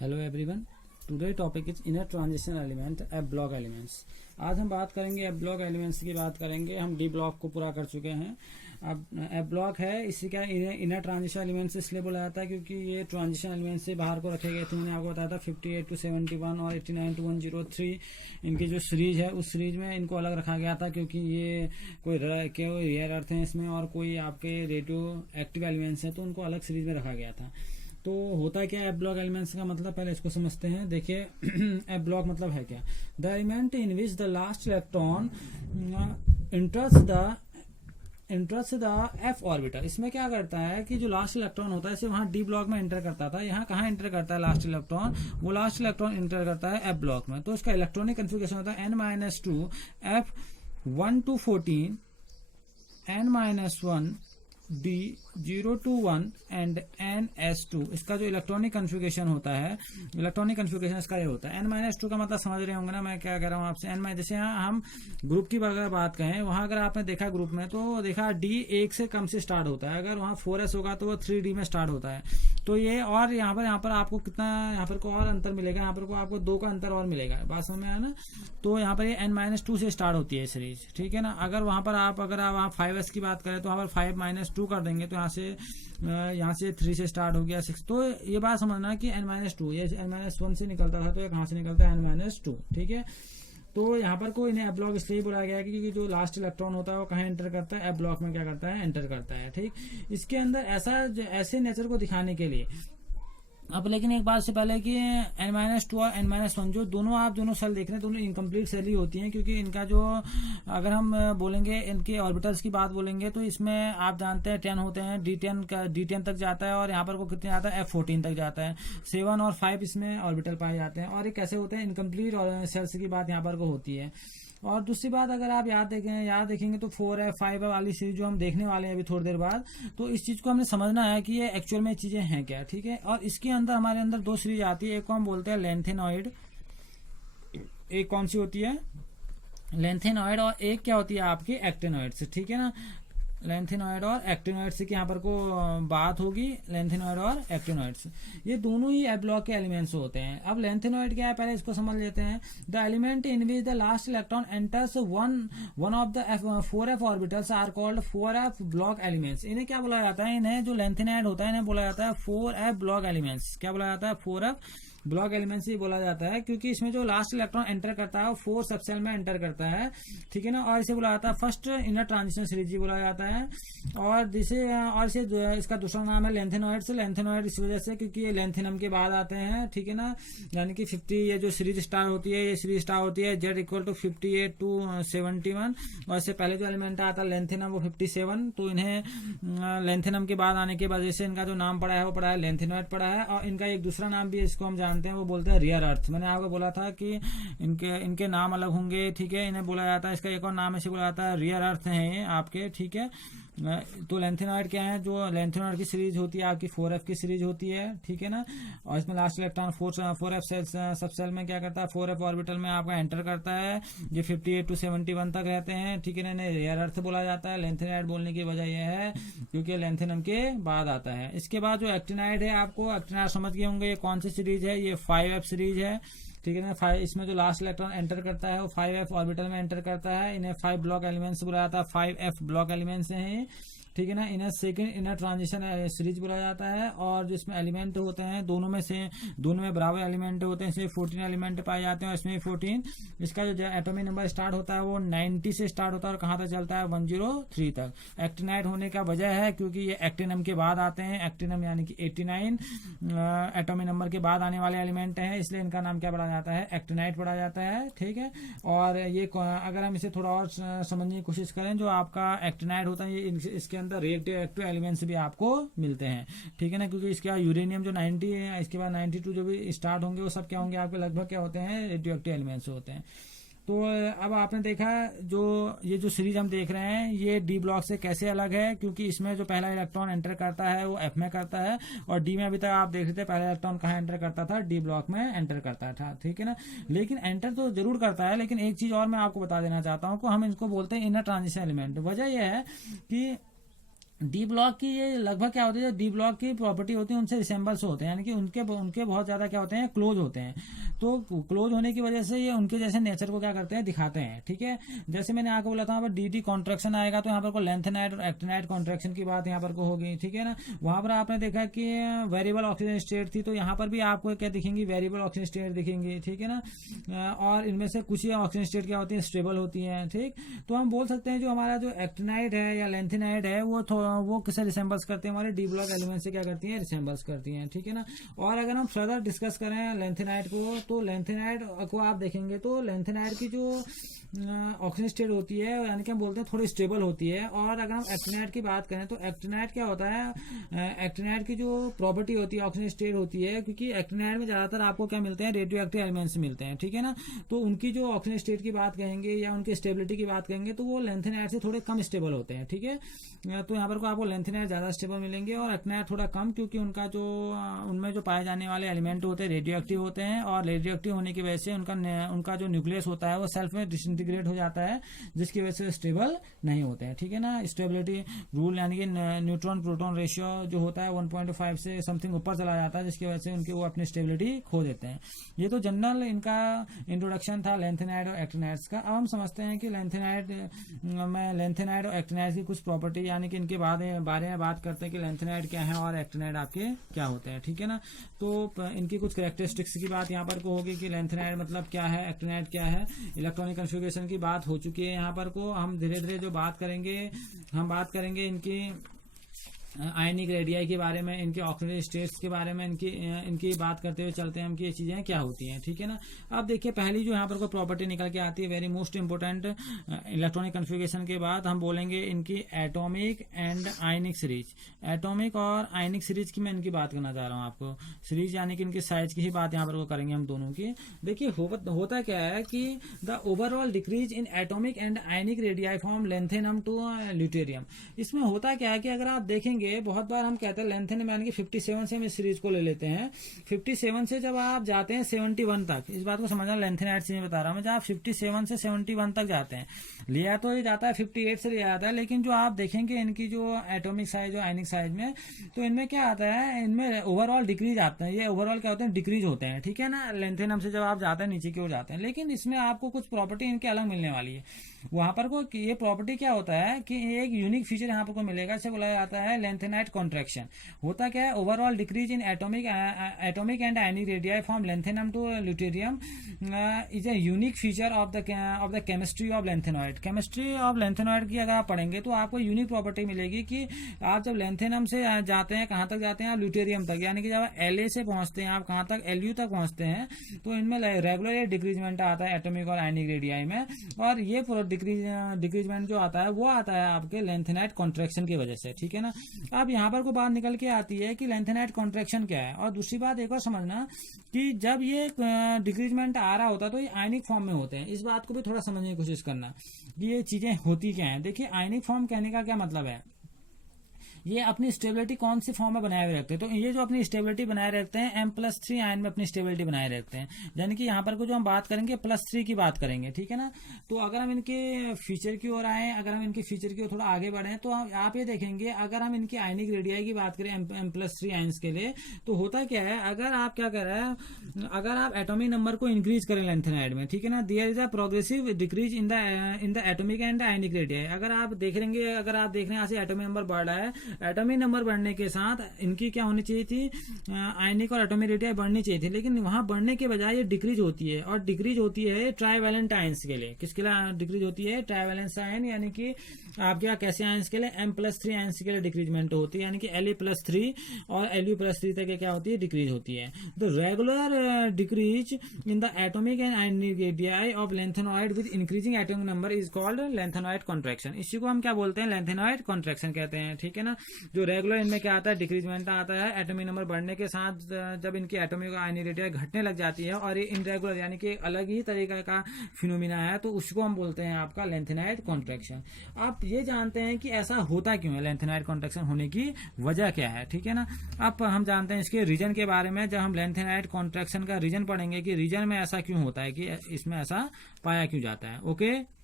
Hello everyone, today topic is inner transition element F block elements. आज हम बात करेंगे एफ ब्लॉक एलिमेंट्स की बात करेंगे। हम डी ब्लॉक को पूरा कर चुके हैं। अब एफ ब्लॉक है, इसी का इनर ट्रांजिशन एलिमेंट्स इसलिए बोला जाता है क्योंकि ये ट्रांजिशन एलिमेंट से बाहर को रखे गए थे। मैंने आपको बताया था 58 to 71 और 89 to 103 इनकी जो सीरीज है उस सीरीज में इनको अलग रखा गया था क्योंकि ये कोई रेयर अर्थ हैं इसमें और कोई आपके रेडियो एक्टिव एलिमेंट्स हैं, तो उनको अलग सीरीज में रखा गया था। तो होता क्या है एफ ब्लॉक एलिमेंट्स का मतलब, पहले इसको समझते हैं। देखिए एफ ब्लॉक मतलब है क्या? The element in which the last electron इंटर्स the F orbital. इसमें क्या करता है कि जो लास्ट इलेक्ट्रॉन होता है इसे वहां डी ब्लॉक में एंटर करता था। यहाँ कहाँ एंटर करता है लास्ट इलेक्ट्रॉन? वो लास्ट इलेक्ट्रॉन एंटर करता है एफ ब्लॉक में। तो इसका इलेक्ट्रॉनिक कन्फिगरेशन होता है n-2 f 1 to 14 n-1 D 0 to 1 and ns2। इसका जो इलेक्ट्रॉनिक कन्फिगरेशन होता है, इलेक्ट्रॉनिक कन्फिगरेशन इसका ये होता है। n-2 का मतलब समझ रहे होंगे ना मैं क्या कह रहा हूँ आपसे। जैसे यहाँ हम ग्रुप की अगर बात करें, वहां अगर आपने देखा ग्रुप में तो देखा D 1 से कम से स्टार्ट होता है। अगर वहाँ 4s होगा तो वो 3D में स्टार्ट होता है। तो ये और यहाँ पर आपको कितना यहाँ पर को और अंतर मिलेगा, यहाँ पर को आपको 2 का अंतर और मिलेगा। बात समझ में आया ना? तो यहाँ पर ये n-2 से स्टार्ट होती है सीरीज, ठीक है ना। अगर वहां पर अगर आप वहाँ 5s की बात करें तो वहाँ पर 5-2 कर देंगे तो यहाँ से 3 से स्टार्ट हो गया 6। तो ये बात समझना कि n-2 ये n-1 से निकलता था तो ये कहाँ से निकलता है n-2, ठीक है। तो यहाँ पर को इन्हें एफ ब्लॉक इसलिए बुलाया गया है क्योंकि जो लास्ट इलेक्ट्रॉन होता है वो कहाँ एंटर करता है? एफ ब्लॉक में क्या करता है? एंटर करता है, ठीक। इसके अंदर ऐसे नेचर को दिखाने के लिए अब लेकिन एक बात से पहले कि n-2 और n-1 जो दोनों सेल देख रहे हैं दोनों इनकम्प्लीट सेल ही होती हैं क्योंकि इनका जो अगर हम बोलेंगे इनके ऑर्बिटल्स की बात बोलेंगे तो इसमें आप जानते हैं 10 होते हैं। D10 तक जाता है और यहाँ पर को कितने जाता है? F14 तक जाता है। 7 और 5 इसमें ऑर्बिटल पाए जाते हैं और ये कैसे होते हैं? इनकम्प्लीट सेल्स की बात यहाँ पर को होती है। और दूसरी बात अगर आप याद देखेंगे तो 4F5 वाली सीरीज जो हम देखने वाले हैं अभी थोड़ी देर बाद, तो इस चीज को हमने समझना है कि ये एक्चुअल में चीजें हैं क्या, ठीक है। और इसके अंदर हमारे अंदर 2 सीरीज आती है। एक को हम बोलते हैं लेंथेनॉइड, एक कौन सी होती है? लेंथेनॉइड, और एक क्या होती है आपकी? एक्टिनॉइड से, ठीक है ना। लेंथेनॉइड और एक्टिनॉइड से कि यहाँ पर को बात होगी लेंथेनॉइड और एक्टिनॉइड से। ये दोनों ही एफ ब्लॉक के एलिमेंट्स होते हैं। अब लेंथेनॉइड क्या है पहले इसको समझ लेते हैं। The element in which the last electron enters one of the 4f orbitals are called 4f block elements. इन्हें क्या बोला जाता है? इन्हें जो लेंथेनॉइड होता है इन्हें बोला जाता है 4f ब्लॉक एलिमेंट्स। क्या बोला जाता है? 4f ब्लॉक एलिमेंट्स ही बोला जाता है क्योंकि इसमें जो लास्ट इलेक्ट्रॉन एंटर करता है वो 4 सबसेल में एंटर करता है, ठीक है ना। और इसे बोला जाता है फर्स्ट इनर ट्रांजिशन सीरीज बोला जाता है। और इसे इसका दूसरा नाम है लेंथेनॉइड से। लेंथेनॉइड इस वजह से क्योंकि ये लेंथेनम के बाद आते हैं, ठीक है ना। यानी कि 50 ये जो सीरीज स्टार होती है, ये सीरीज स्टार होती है Z = 58 to 71 और इससे पहले जो एलिमेंट आता है लेंथेनम वो 57। तो इन्हें लेंथेनम के बाद आने की वजह से इनका जो नाम पड़ा है वो पड़ा है लेंथेनॉइड पड़ा है। और इनका एक दूसरा नाम भी इसको हम जानते हैं, वो बोलते हैं रियर अर्थ। मैंने आपको बोला था कि इनके नाम अलग होंगे, ठीक है। इन्हें बोला जाता है, इसका एक और नाम ऐसे बोला जाता है रियर अर्थ है ये आपके, ठीक है। तो लेंथेनॉइड क्या है? जो लेंथेनॉइड की सीरीज होती है आपकी 4f की सीरीज होती है, ठीक है ना। और इसमें लास्ट इलेक्ट्रॉन 4f सब सेल में क्या करता है? 4f ऑर्बिटल में आपका एंटर करता है। ये 58 to 71 तक रहते हैं, ठीक है ना। रियर अर्थ बोला जाता है। लेंथेनॉइड बोलने की वजह यह है क्योंकि लेंथेनम के बाद आता है। इसके बाद जो एक्टिनाइड है, आपको एक्टिनाइड समझ गए होंगे ये कौन सी सीरीज है? ये 5f सीरीज है, ठीक है ना। इसमें जो लास्ट इलेक्ट्रॉन एंटर करता है वो 5f ऑर्बिटल में एंटर करता है। इन्हें 5 ब्लॉक एलिमेंट्स बोला जाता है। 5f ब्लॉक एलिमेंट्स हैं, ठीक है ना। इन्हें सेकंड इनर ट्रांजिशन सीरीज बोला जाता है। और जो इसमें एलिमेंट होते हैं दोनों में बराबर एलिमेंट होते हैं। इसमें 14 एलिमेंट पाए जाते हैं और इसमें 14 इसका जो एटॉमिक नंबर स्टार्ट होता है वो 90 से स्टार्ट होता है और कहाँ तक चलता है? 103 तक। एक्टिनाइड होने का वजह है क्योंकि ये एक्टिनम के बाद आते हैं। एक्टिनम यानी कि 89 एटॉमिक नंबर के बाद आने वाले एलिमेंट हैं, इसलिए इनका नाम क्या पड़ा जाता है? एक्टिनाइड पड़ा जाता है, ठीक है। और ये अगर हम इसे थोड़ा और समझने की कोशिश करें, जो आपका एक्टिनाइड होता है ये इसके अंदर रिएक्टिव एक्टिव एलिमेंट्स भी आपको मिलते हैं, ठीक है ना। क्योंकि इसके बाद यूरेनियम जो 90 है, इसके बाद 92 जो भी स्टार्ट होंगे वो सब क्या होंगे आपके? लगभग क्या होते हैं? रेडियो एक्टिव एलिमेंट्स होते हैं। तो अब आपने देखा ये जो सीरीज हम देख रहे हैं ये डी ब्लॉक से कैसे अलग है, क्योंकि इसमें जो पहला इलेक्ट्रॉन एंटर करता है वो एफ में करता है और डी में अभी तक आप देख रहे थे पहला इलेक्ट्रॉन कहाँ एंटर करता था? डी ब्लॉक में एंटर करता था, ठीक है ना। लेकिन एंटर तो जरूर करता है, लेकिन एक चीज और मैं आपको बता देना चाहता हूँ, हम इनको बोलते हैं इनर ट्रांजिशन एलिमेंट। वजह यह है कि डी ब्लॉक की ये लगभग क्या होती है, जो डी ब्लॉक की प्रॉपर्टी होती है उनसे रिसेंबल्स होते हैं, यानी कि उनके उनके बहुत ज्यादा क्या होते हैं, क्लोज होते हैं। तो क्लोज होने की वजह से ये उनके जैसे नेचर को क्या करते हैं, दिखाते हैं। ठीक है, जैसे मैंने आपको बोला था यहाँ पर डी डी कॉन्ट्रैक्शन आएगा तो यहाँ पर को लेंथेनाइट और एक्टिनाइट कॉन्ट्रैक्शन की बात यहाँ पर को होगी। ठीक है ना, वहां पर आपने देखा कि वेरिएबल ऑक्सीजन स्टेट थी, तो यहाँ पर भी आपको क्या दिखेंगी, वेरिएबल ऑक्सीजन स्टेट दिखेंगी। ठीक है ना, और इनमें से कुछ ही ऑक्सीजन स्टेट क्या होती है, स्टेबल होती है। ठीक, तो हम बोल सकते हैं जो हमारा जो एक्टिनाइट है या लेंथेनाइट है वो किसे रिसेंबल्स करते हैं, हमारे डी ब्लॉक एलिमेंट से क्या करती हैं, रिसेंबल्स करती हैं। ठीक है ना, और अगर हम फर्दर डिस्कस करें लेंथेनाइट को, तो लेंथेनाइट को आप देखेंगे तो लेंथेनाइट की जो ऑक्सीजन स्टेट होती है, यानी कि हम बोलते हैं थोड़ी स्टेबल होती है। और अगर हम एक्टिनाइट की बात करें तो एक्टिनाइट क्या होता है, एक्टिनाइट की जो प्रॉपर्टी होती है, ऑक्सीजन स्टेट होती है, क्योंकि एक्टिनाइट में ज्यादातर आपको क्या मिलते हैं, रेडियो एक्टिव एलिमेंट्स मिलते हैं। ठीक है ना, तो उनकी जो ऑक्सीजन स्टेट की बात कहेंगे या उनकी स्टेबिलिटी की बात कहेंगे तो वो लेंथेनाइट से थोड़े कम स्टेबल होते हैं। ठीक है, तो यहाँ पर को आपको लेंथेनाइट ज्यादा स्टेबल मिलेंगे और एक्टिनाइट थोड़ा कम, क्योंकि उनका जो उनमें जो पाए जाने वाले एलिमेंट होते हैं रेडियो एक्टिव होते हैं, और रेडियो एक्टिव होने की वजह से उनका जो न्यूक्लियस होता है वो सेल्फ में डिसइंटीग्रेट हो जाता है, जिसकी वजह से स्टेबल नहीं होते हैं। ठीक है ना, स्टेबिलिटी रूल यानी कि न्यूट्रॉन प्रोटॉन रेशियो जो होता है 1.5 से समथिंग ऊपर चला जाता है, जिसकी वजह से उनकी वो अपनी स्टेबिलिटी खो देते हैं। ये तो जनरल इनका इंट्रोडक्शन था लेंथेनाइट और एक्टिनाइट्स का। अब हम समझते हैं कि लेंथेनाइट और एक्टिनाइट्स की कुछ प्रॉपर्टी, यानी कि इनके बारे में बात करते हैं कि लेंथेनाइट क्या है और एक्टिनाइट आपके क्या होते हैं। ठीक है ना, तो इनकी कुछ कैरेक्टरिस्टिक्स की बात यहाँ पर को होगी कि लेंथेनाइट मतलब क्या है, एक्टिनाइट क्या है। इलेक्ट्रॉनिक कॉन्फ़िगरेशन की बात हो चुकी है यहाँ पर को। हम धीरे धीरे जो बात करेंगे इनकी आयनिक रेडियाई के बारे में, इनके ऑक्सीजन स्टेट्स के बारे में, इनकी बात करते हुए चलते हैं हम कि ये चीजें क्या होती हैं। ठीक है ना, अब देखिए पहली जो यहाँ पर कोई प्रॉपर्टी निकल के आती है, very most important electronic configuration के बाद हम बोलेंगे इनकी atomic and ionic series. Atomic और आयनिक सीरीज की मैं इनकी बात करना चाह रहा हूँ आपको। सीरीज यानी कि इनकी साइज की ही बात यहाँ पर वो करेंगे हम दोनों की। देखिए होता क्या है कि the overall decrease in atomic and ionic radii from lanthanum to lutetium. इसमें होता क्या है कि अगर आप देखेंगे बहुत बार हम कहते हैं लेंथेनम यानी कि 57 से हम इस सीरीज को ले लेते हैं। 57 से जब आप जाते हैं 71 तक, इस बात को समझना, लेंथेनाइट से बता रहा हूं मैं, जब आप 57 से 71 तक जाते हैं, लिया तो ये जाता है 58 से लिया जाता है, लेकिन जो आप देखेंगे इनकी जो एटॉमिक साइज और आयनिक साइज में, तो इनमें क्या आता है, इनमें ओवरऑल डिक्रीज आता है। ये ओवरऑल क्या होते हैं, डिक्रीज होते हैं। ठीक है ना, लेंथेनम से जब आप जाते हैं नीचे की ओर जाते हैं, लेकिन इसमें आपको कुछ प्रॉपर्टी इनके अलग मिलने वाली है। वहां पर को ये प्रॉपर्टी क्या होता है कि एक यूनिक फीचर यहाँ पर को मिलेगा, इसे बुलाया जाता है लेंथेनाइट कॉन्ट्रैक्शन। होता क्या है, overall decrease in atomic and ionic radii from lanthanum to lutetium is a unique feature of the chemistry of lanthanoid. Chemistry of lanthanoid की अगर आप पढ़ेंगे तो आपको यूनिक प्रॉपर्टी मिलेगी कि आप जब लेंथेनम से जाते हैं, कहां तक जाते हैं आप, ल्यूटेरियम तक, यानी कि जब LA से पहुंचते हैं आप कहां तक, LU तक पहुंचते हैं, तो इनमें रेगुलर डिक्रीजमेंट आता है एटॉमिक और आयनिक रेडियाई में। और ये डिक्रीजमेंट जो आता है वो आता है आपके लेंथेनाइट कॉन्ट्रैक्शन की वजह से। ठीक है ना, अब यहाँ पर को बात निकल के आती है कि लेंथेनाइट कॉन्ट्रैक्शन क्या है। और दूसरी बात एक और समझना कि जब ये डिक्रीजमेंट आ रहा होता है तो ये आयनिक फॉर्म में होते हैं। इस बात को भी थोड़ा समझने की कोशिश करना कि ये चीजें होती क्या हैं। देखिए आयनिक फॉर्म कहने का क्या मतलब है, ये अपनी स्टेबिलिटी कौन सी फॉर्म में बनाए हुए रखते हैं, तो ये जो अपनी स्टेबिलिटी बनाए रखते हैं M+3 आयन में अपनी स्टेबिलिटी बनाए रखते हैं। यानी कि यहाँ पर को जो हम बात करेंगे +3 की बात करेंगे। ठीक है ना, तो अगर हम इनके फीचर की ओर आए, अगर हम इनके फीचर की ओर थोड़ा आगे बढ़े, तो आप ये देखेंगे अगर हम इनकी आयनिक रेडियाई की बात करें M+3 आयन्स के लिए, तो होता क्या है, अगर आप क्या कर रहे हैं, अगर आप एटॉमिक नंबर को इंक्रीज करें लेंथेनाइड में, ठीक है ना, there is a progressive decrease in the atomic and ionic radii. अगर आप देख रहे हैं यहाँ से एटॉमिक नंबर बढ़ रहा है, एटॉमिक नंबर बढ़ने के साथ इनकी क्या होनी चाहिए थी, आयनिक और एटॉमिक रेडियाई बढ़नी चाहिए थी, लेकिन वहां बढ़ने के बजाय ये डिक्रीज होती है। और डिक्रीज होती है ट्राइवैलेंट आयंस के लिए। किसके लिए डिक्रीज होती है, ट्राइवैलेंस आयन, यानी कि आप क्या कैसे आयंस के लिए, M+3 आयंस के लिए डिक्रीजमेंट होती है, यानी कि La+3 और Lu+3 तक क्या होती है, डिक्रीज होती है। The regular decrease in the atomic and ionic radii of lanthanoid with increasing atomic number is called lanthanoid contraction. इसी को हम क्या बोलते हैं, लेंथेनॉइड कॉन्ट्रैक्शन कहते हैं। ठीक है ना, जो रेगुलर इनमें क्या आता है, डिक्रीजमेंट आता है एटॉमिक नंबर बढ़ने के साथ, जब इनकी एटॉमिक और आयनिक रेडियाई घटने लग जाती है, और ये इनरेगुलर यानी कि अलग ही तरीका का फिनोमिना है, तो उसको हम बोलते हैं आपका लेंथेनाइड कॉन्ट्रैक्शन। आप ये जानते हैं कि ऐसा होता क्यों है, लेंथेनाइड कॉन्ट्रैक्शन होने की वजह क्या है। ठीक है ना, अब हम जानते हैं इसके रीजन के बारे में। जब हम लेंथेनाइड कॉन्ट्रैक्शन का रीजन पढ़ेंगे कि रीजन में ऐसा क्यों होता है, कि इसमें ऐसा पाया क्यों जाता है। ओके।